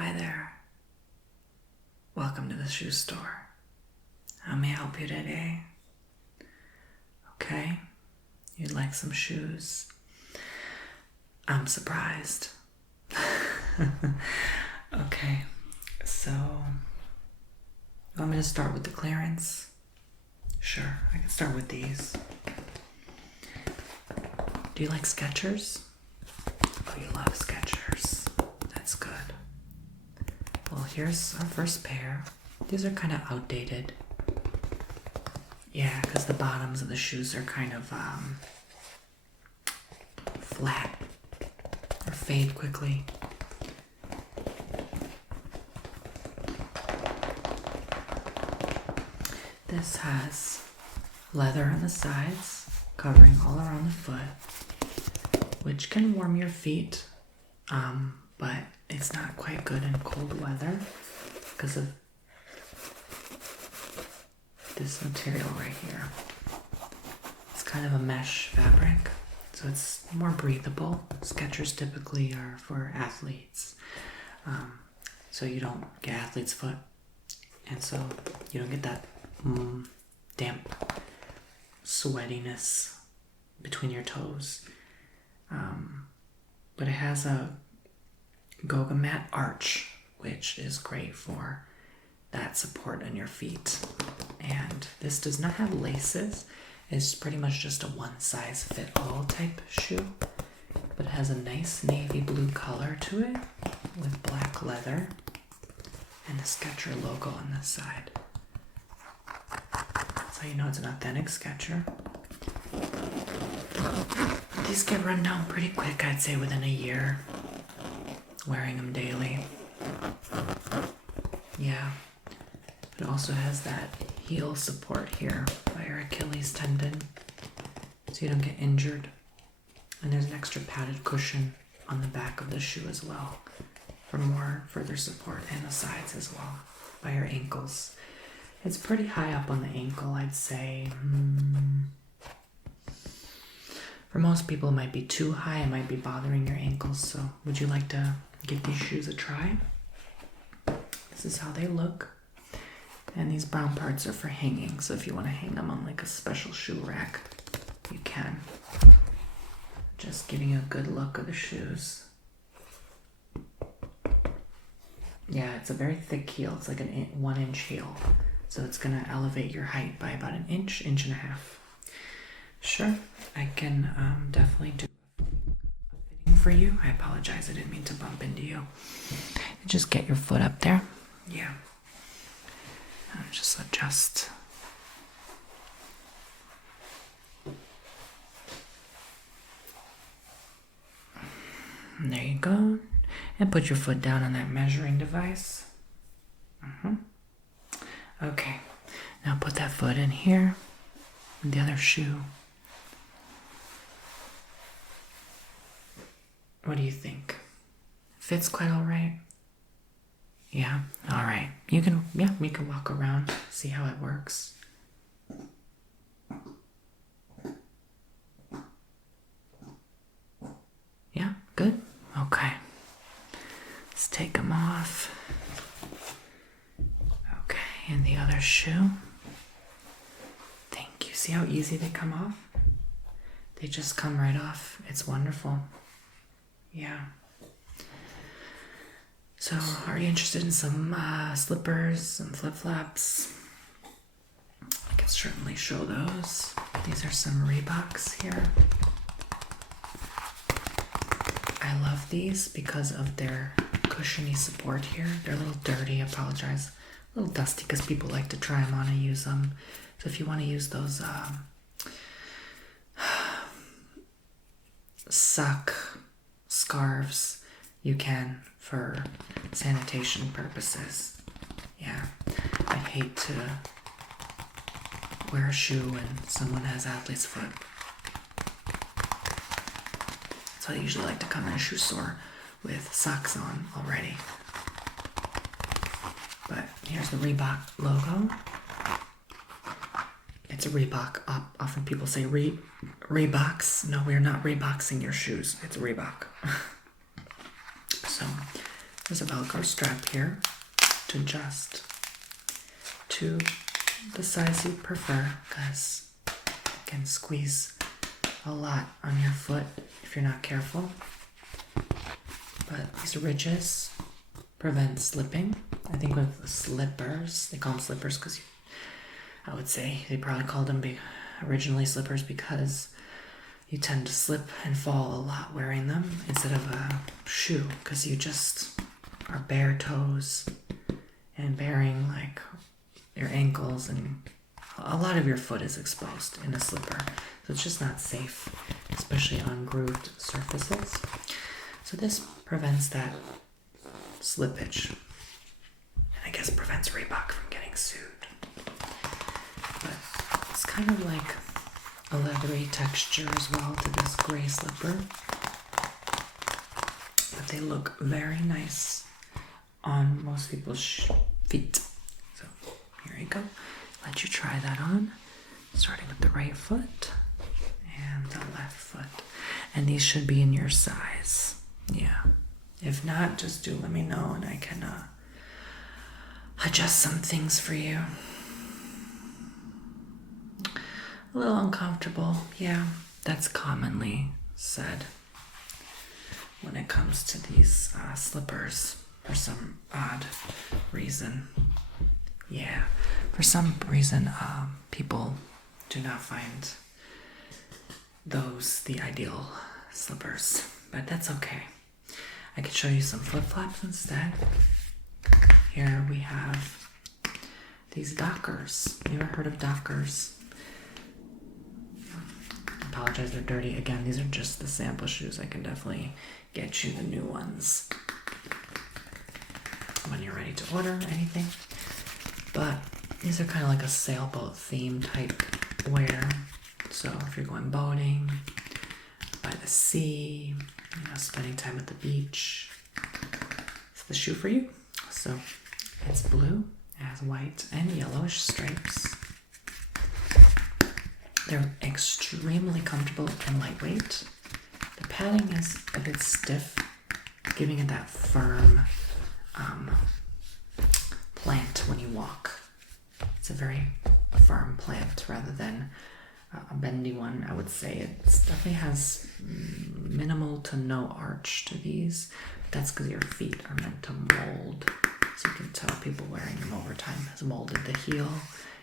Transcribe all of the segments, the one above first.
Hi there. Welcome to the shoe store. How may I help you today? Okay, you'd like some shoes? I'm surprised. Okay, so you want me to start with the clearance? Sure, I can start with these. Do you like Skechers? Oh, you love Skechers. That's good. Well, here's our first pair. These are kind of outdated. Yeah, because the bottoms of the shoes are kind of flat or fade quickly. This has leather on the sides, covering all around the foot, which can warm your feet, but it's not quite good in cold weather because of this material right here. It's kind of a mesh fabric, so it's more breathable. Skechers typically are for athletes, so you don't get athlete's foot, and so you don't get that damp sweatiness between your toes. But it has a Goga mat arch, which is great for that support on your feet. And this does not have laces. It's pretty much just a one-size-fit-all type shoe, but it has a nice navy blue color to it with black leather and the Skechers logo on the side. That's how you know it's an authentic Skechers. These get run down pretty quick, I'd say within a year, wearing them daily. Yeah. It also has that heel support here by your Achilles tendon, so you don't get injured. And there's an extra padded cushion on the back of the shoe as well for more further support, and the sides as well by your ankles. It's pretty high up on the ankle, I'd say. For most people, it might be too high. It might be bothering your ankles. So would you like to give these shoes a try? This is how they look. And these brown parts are for hanging. So if you want to hang them on like a special shoe rack, you can. Just giving you a good look of the shoes. Yeah, it's a very thick heel. It's like a 1-inch heel. So it's going to elevate your height by about an inch, inch and a half. Sure, I can definitely do a fitting for you. I apologize, I didn't mean to bump into you. Just get your foot up there. Yeah. Just adjust. And there you go. And put your foot down on that measuring device. Okay, now put that foot in here, and the other shoe. What do you think? Fits quite all right? Yeah, all right. We can walk around, see how it works. Yeah, good? Okay. Let's take them off. Okay, and the other shoe. Thank you. See how easy they come off? They just come right off. It's wonderful. Yeah. So, are you interested in some slippers, some flip-flops? I can certainly show those. These are some Reeboks here. I love these because of their cushiony support here. They're a little dirty, I apologize. A little dusty because people like to try them on and use them. So if you want to use those sock scarves, you can for sanitation purposes. Yeah, I hate to wear a shoe when someone has athlete's foot. So I usually like to come in a shoe store with socks on already. But here's the Reebok logo. It's a Reebok. Often people say Reeboks. No, we're not Reeboksing your shoes. It's Reebok. So There's a Velcro strap here to adjust to the size you prefer, because it can squeeze a lot on your foot if you're not careful. But these ridges prevent slipping. I think with slippers, they call them slippers because I would say they probably called them originally slippers because you tend to slip and fall a lot wearing them instead of a shoe, because you just are bare toes and bearing like your ankles, and a lot of your foot is exposed in a slipper. So it's just not safe, especially on grooved surfaces. So this prevents that slippage. And I guess prevents Reebok from getting sued. But it's kind of like a leathery texture as well to this gray slipper. But they look very nice on most people's feet. So here you go. Let you try that on. Starting with the right foot and the left foot. And these should be in your size. Yeah. If not, just do let me know and I can adjust some things for you. A little uncomfortable. Yeah, that's commonly said when it comes to these slippers for some odd reason. Yeah, for some reason, people do not find those the ideal slippers, but that's okay. I could show you some flip-flops instead. Here we have these Dockers. You ever heard of Dockers? I apologize, they're dirty. Again, these are just the sample shoes. I can definitely get you the new ones when you're ready to order anything. But these are kind of like a sailboat theme type wear. So if you're going boating, by the sea, spending time at the beach, it's the shoe for you. So it's blue, it has white and yellowish stripes. They're extremely comfortable and lightweight. The padding is a bit stiff, giving it that firm plant when you walk. It's a very firm plant rather than a bendy one. I would say it definitely has minimal to no arch to these. That's because your feet are meant to mold. So you can tell people wearing them over time has molded the heel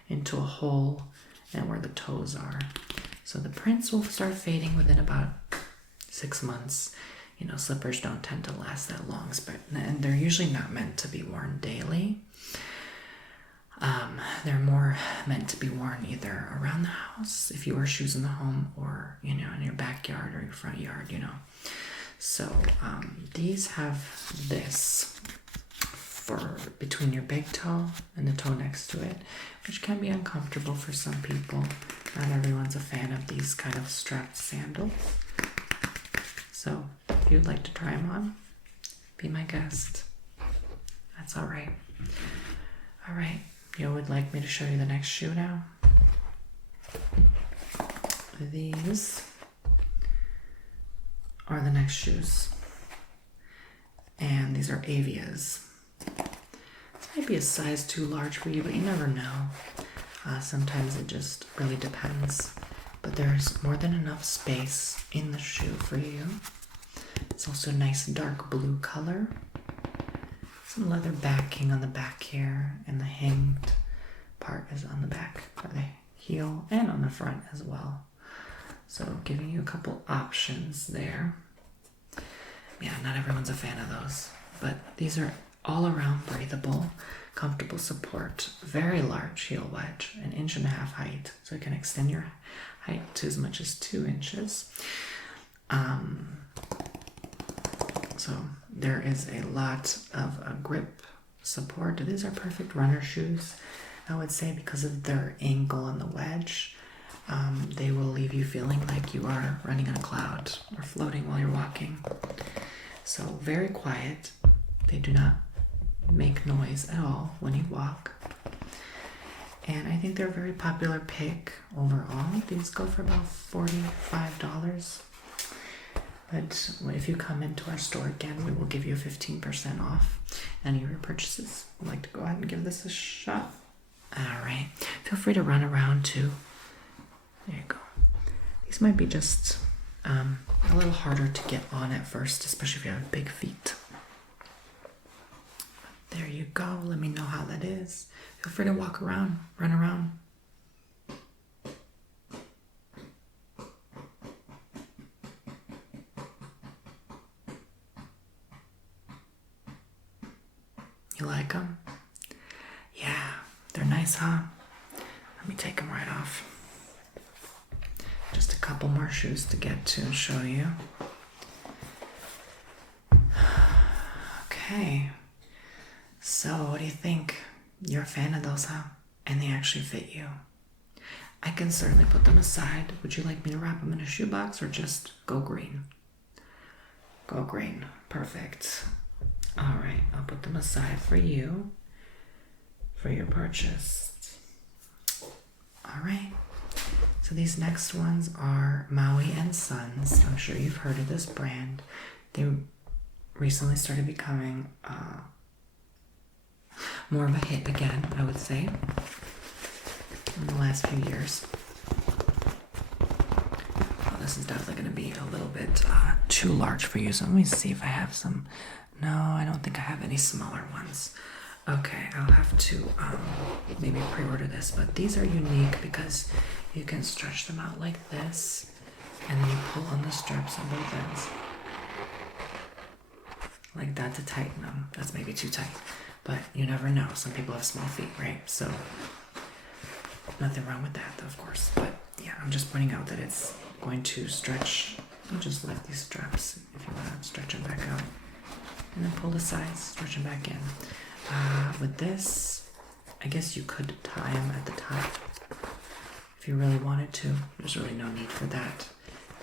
into a hole and where the toes are. So the prints will start fading within about 6 months. Slippers don't tend to last that long, and they're usually not meant to be worn daily. They're more meant to be worn either around the house, if you wear shoes in the home, or, in your backyard or your front yard, So, these have this for between your big toe and the toe next to it, which can be uncomfortable for some people. Not everyone's a fan of these kind of strapped sandals. So, if you'd like to try them on, be my guest. That's all right. All right. You would like me to show you the next shoe now? These are the next shoes. And these are Avias. This might be a size too large for you, but you never know. Sometimes it just really depends. But there's more than enough space in the shoe for you. It's also a nice dark blue color. Some leather backing on the back here, and the hinged part is on the back for the heel and on the front as well. So giving you a couple options there. Yeah, not everyone's a fan of those, but these are all around breathable, comfortable support, very large heel wedge, 1.5 inch height, so you can extend your height to as much as 2 inches. So there is a lot of grip support. These are perfect runner shoes, I would say, because of their angle and the wedge. They will leave you feeling like you are running on a cloud or floating while you're walking. So very quiet. They do not make noise at all when you walk. And I think they're a very popular pick overall. These go for about $45. But if you come into our store again, we will give you 15% off any of your purchases. I'd like to go ahead and give this a shot. All right. Feel free to run around too. There you go. These might be just a little harder to get on at first, especially if you have big feet. There you go. Let me know how that is. Feel free to walk around, run around. You like them? Yeah, they're nice, huh? Let me take them right off. Just a couple more shoes to get to and show you. Okay. So, what do you think? You're a fan of those, huh? And they actually fit you. I can certainly put them aside. Would you like me to wrap them in a shoebox or just go green? Go green. Perfect. All right, I'll put them aside for you, for your purchase. All right. So these next ones are Maui and Sons. I'm sure you've heard of this brand. They recently started becoming more of a hit again, I would say, in the last few years. Oh, this is definitely going to be a little bit too large for you. So let me see if I have some. No, I don't think I have any smaller ones. Okay, I'll have to maybe pre-order this, but these are unique because you can stretch them out like this, and then you pull on the straps on both ends. Like that to tighten them. That's maybe too tight, but you never know. Some people have small feet, right? So nothing wrong with that, of course. But yeah, I'm just pointing out that it's going to stretch. I'll just let these straps, if you want to stretch them back out. And then pull the sides, stretch them back in. With this, I guess you could tie them at the top if you really wanted to. There's really no need for that.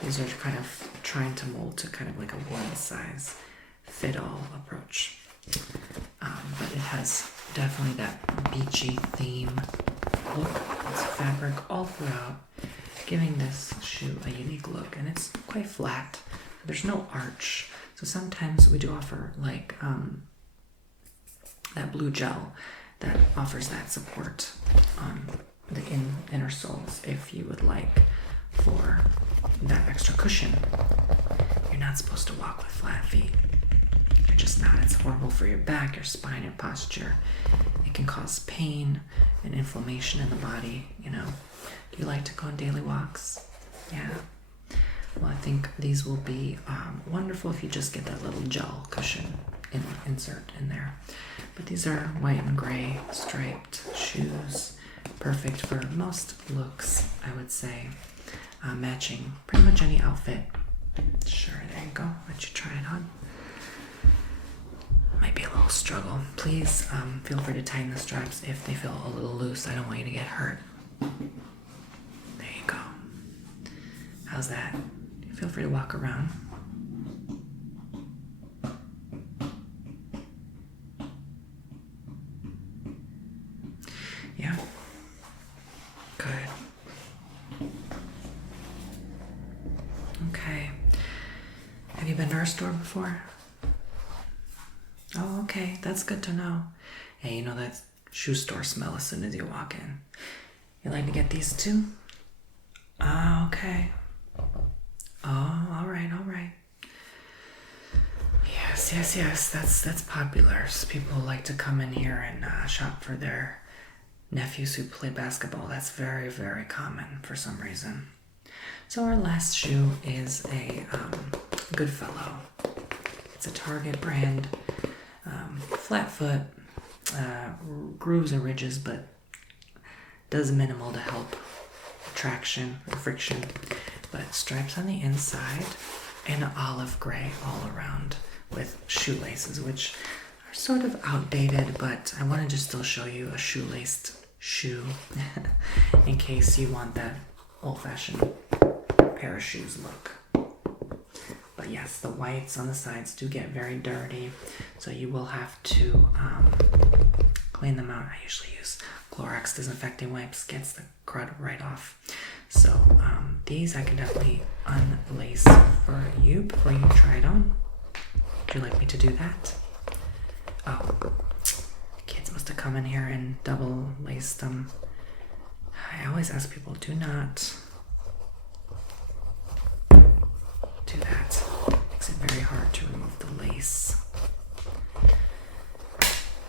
These are kind of trying to mold to kind of like a one size fit all approach. But it has definitely that beachy theme look. It's fabric all throughout, giving this shoe a unique look. And it's quite flat. There's no arch. So sometimes we do offer like that blue gel that offers that support on the inner soles if you would like for that extra cushion. You're not supposed to walk with flat feet. You're just not. It's horrible for your back, your spine, your posture. It can cause pain and inflammation in the body, you know. Do you like to go on daily walks? Yeah. Well, I think these will be wonderful if you just get that little gel cushion insert in there. But these are white and gray striped shoes. Perfect for most looks, I would say. Matching pretty much any outfit. Sure, there you go. Let you try it on. Might be a little struggle. Please feel free to tighten the straps if they feel a little loose. I don't want you to get hurt. There you go. How's that? Feel free to walk around. Yeah. Good. Okay. Have you been to our store before? Oh, okay. That's good to know. Yeah, you know that shoe store smell as soon as you walk in. You like to get these too? Ah, okay. Oh, all right. Yes. That's popular. So people like to come in here and shop for their nephews who play basketball. That's very, very common for some reason. So our last shoe is a Goodfellow. It's a Target brand, flat foot, grooves and ridges, but does minimal to help traction or friction. But stripes on the inside and olive gray all around with shoelaces, which are sort of outdated, but I wanted to still show you a shoelaced shoe in case you want that old-fashioned pair of shoes look. But yes, the whites on the sides do get very dirty, so you will have to clean them out, I usually use Clorox disinfecting wipes. Gets the crud right off. So these I can definitely unlace for you before you try it on. Would you like me to do that? Oh, kids must have come in here and double laced them. I always ask people, do not do that. It makes it very hard to remove the lace.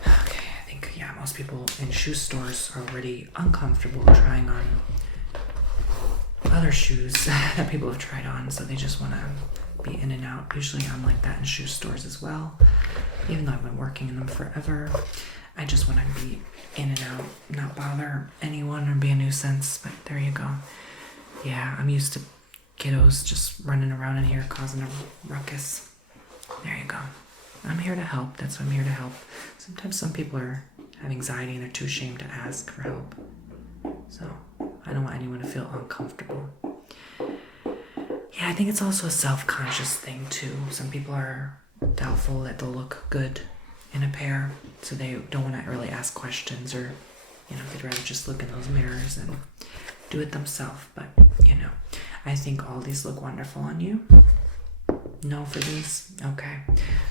Okay, I think, yeah, most people in shoe stores are already uncomfortable trying on other shoes that people have tried on, so they just want to be in and out. Usually I'm like that in shoe stores as well. Even though I've been working in them forever, I just want to be in and out, not bother anyone or be a nuisance. But there you go. Yeah, I'm used to kiddos just running around in here causing a ruckus. There you go. I'm here to help. That's why I'm here to help. Sometimes some people have anxiety and they're too ashamed to ask for help. So I don't want anyone to feel uncomfortable. Yeah, I think it's also a self-conscious thing too. Some people are doubtful that they'll look good in a pair, so they don't want to really ask questions, or they'd rather just look in those mirrors and do it themselves. But I think all these look wonderful on you. No for these? Okay.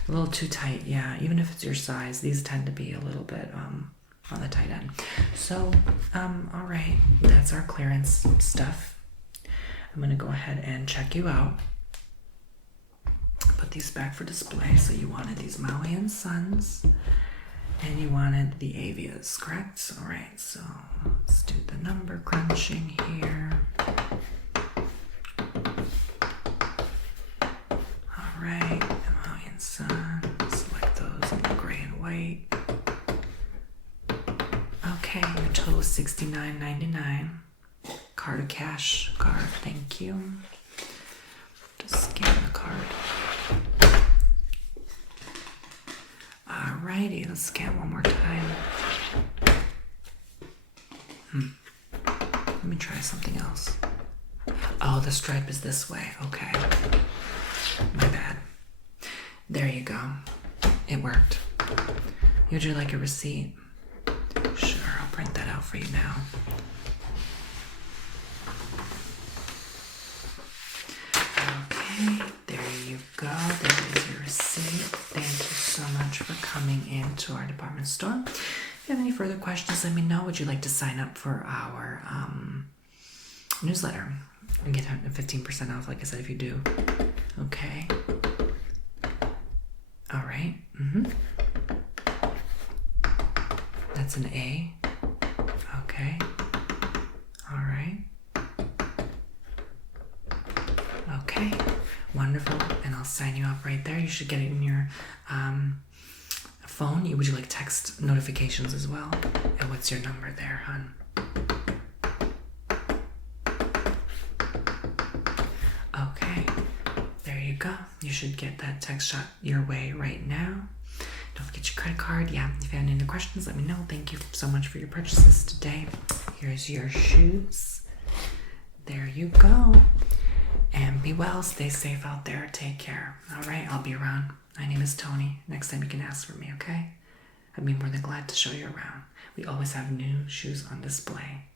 A little too tight, yeah. Even if it's your size, these tend to be a little bit on the tight end. So, all right, that's our clearance stuff. I'm gonna go ahead and check you out. Put these back for display. So you wanted these Maui and Sons, and you wanted the Avias, correct? All right, so let's do the number crunching here. All right, the Maui and Sons, select those in the gray and white. Okay, your total is $69.99. Card or cash? Card, thank you. Just scan the card. Alrighty, let's scan one more time. Let me try something else. Oh, the stripe is this way. Okay. My bad. There you go. It worked. Would you like a receipt? Sure, I'll print that out for you now. Okay, there you go. There is your receipt. Thank you so much for coming into our department store. If you have any further questions, let me know. Would you like to sign up for our newsletter and get 15% off, like I said, if you do? Okay. All right. That's an A. Okay. All right. Okay. Wonderful. And I'll sign you up right there. You should get it in your phone. Would you like text notifications as well? And what's your number there, hon? Okay. There you go. You should get that text shot your way right now. Don't forget your credit card. Yeah, if you have any questions, let me know. Thank you so much for your purchases today. Here's your shoes. There you go. And be well, stay safe out there. Take care. All right, I'll be around. My name is Tony. Next time you can ask for me, okay? I'd be more than glad to show you around. We always have new shoes on display.